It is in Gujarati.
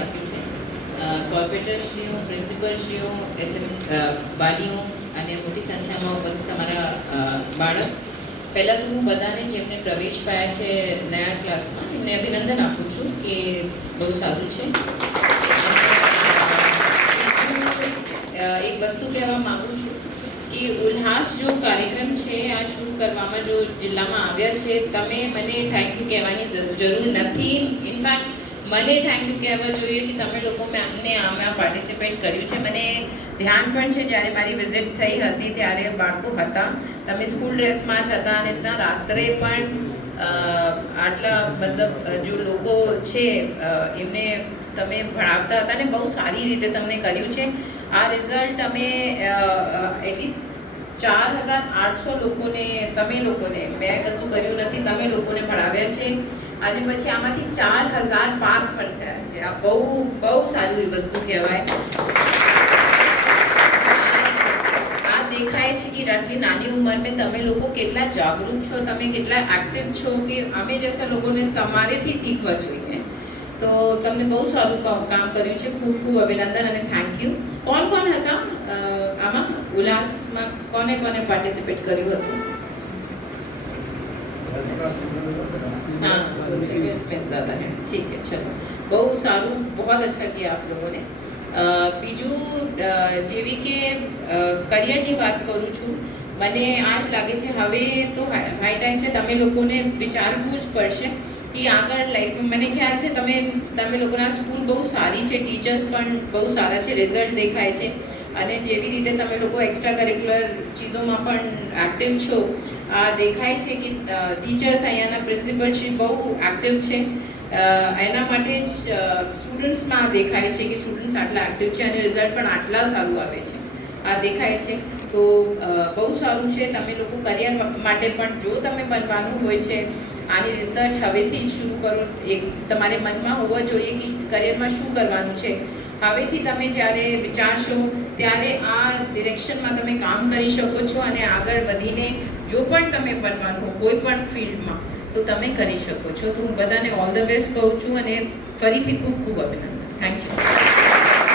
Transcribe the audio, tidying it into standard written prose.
આપી છે. કોર્પોરેટરશ્રીઓ, પ્રિન્સિપલશ્રીઓ, એસએમએસ વાલીઓ અને મોટી સંખ્યામાં ઉપસ્થિત અમારા બાળક, પહેલાં તો હું બધાને જેમને પ્રવેશ પાયા છે નયા ક્લાસમાં એમને અભિનંદન આપું છું કે બહુ સારું છે. એક વસ્તુ કહેવા માગું છું કે ઉલ્લાસ જો કાર્યક્રમ છે આ શરૂ કરવામાં જો જિલ્લામાં આવ્યા છે, તમે મને થેન્ક યુ કહેવાની જરૂર નથી. ઇનફેક્ટ મને થેન્ક યુ કહેવા જોઈએ કે તમે લોકો અમને આમાં પાર્ટિસિપેટ કર્યું છે. મને ધ્યાન પણ છે જ્યારે મારી વિઝિટ થઈ હતી ત્યારે બાળકો હતા, તમે સ્કૂલ ડ્રેસમાં જ હતા અને ત્યાં રાત્રે પણ આટલા મતલબ જો લોકો છે એમને તમે ભણાવતા હતા ને બહુ સારી રીતે તમને કર્યું છે. આ રિઝલ્ટ અમે એટલીસ્ટ 4800 લોકોને, તમે લોકોને, મેં કશું કર્યું નથી, તમે લોકોને ભણાવ્યા છે અને પછી આમાંથી 4000 પાસ પણ થયા છે. આ બહુ બહુ સારી વસ્તુ કહેવાય. આ દેખાય છે કે આટલી નાની ઉંમરમાં તમે લોકો કેટલા જાગૃત છો, તમે કેટલા એક્ટિવ છો કે અમે જૈસા લોકોને તમારેથી શીખવા જોઈએ. તો તમને બહુ સારું કામ કર્યું છે. ખૂબ ખૂબ અભિનંદન અને થેન્ક યુ. કોણ કોણ હતા આમાં ઉલ્લાસમાં? કોને કોને પાર્ટિસિપેટ કર્યું હતું? हाँ ज़्यादा है, ठीक है, चलो બહુ સારું, बहुत अच्छा किया आप लोगों ने. બીજું જેવી કે કરિયરની વાત કરું છું, મને આ જ લાગે છે હવે તો હાઈ ટાઈમ છે, તમે લોકોને વિચારવું જ પડશે કે આગળ લાઈફમાં. મને ખ્યાલ છે તમે લોકોના સ્કૂલ બહુ સારી છે, ટીચર્સ પણ બહુ સારા છે, રિઝલ્ટ દેખાય છે અને જેવી રીતે તમે લોકો એક્સ્ટ્રા કરિક્યુલર ચીજોમાં પણ એક્ટિવ છો આ દેખાય છે કે ટીચર્સ અહીંયાના પ્રિન્સિપલશીપ બહુ એક્ટિવ છે. એના માટે જ સ્ટુડન્ટ્સમાં દેખાય છે કે સ્ટુડન્ટ્સ આટલા એક્ટિવ છે અને રિઝલ્ટ પણ આટલા સારું આવે છે, આ દેખાય છે. તો બહુ સારું છે. તમે લોકો કરિયર માટે પણ જો તમે બનવાનું હોય છે, આની રિસર્ચ હવેથી જ શરૂ કરો. એક તમારે મનમાં હોવા જોઈએ કે કરિયરમાં શું કરવાનું છે. હવેથી તમે જ્યારે વિચારશો ત્યારે આ ડિરેક્શનમાં તમે કામ કરી શકો છો અને આગળ વધીને જો પણ તમે બનવાનું હોય કોઈ પણ ફિલ્ડમાં તો તમે કરી શકો છો. તો હું બધાને ઓલ ધ બેસ્ટ કહું છું અને ફરીથી ખૂબ ખૂબ અભિનંદન. Thank you.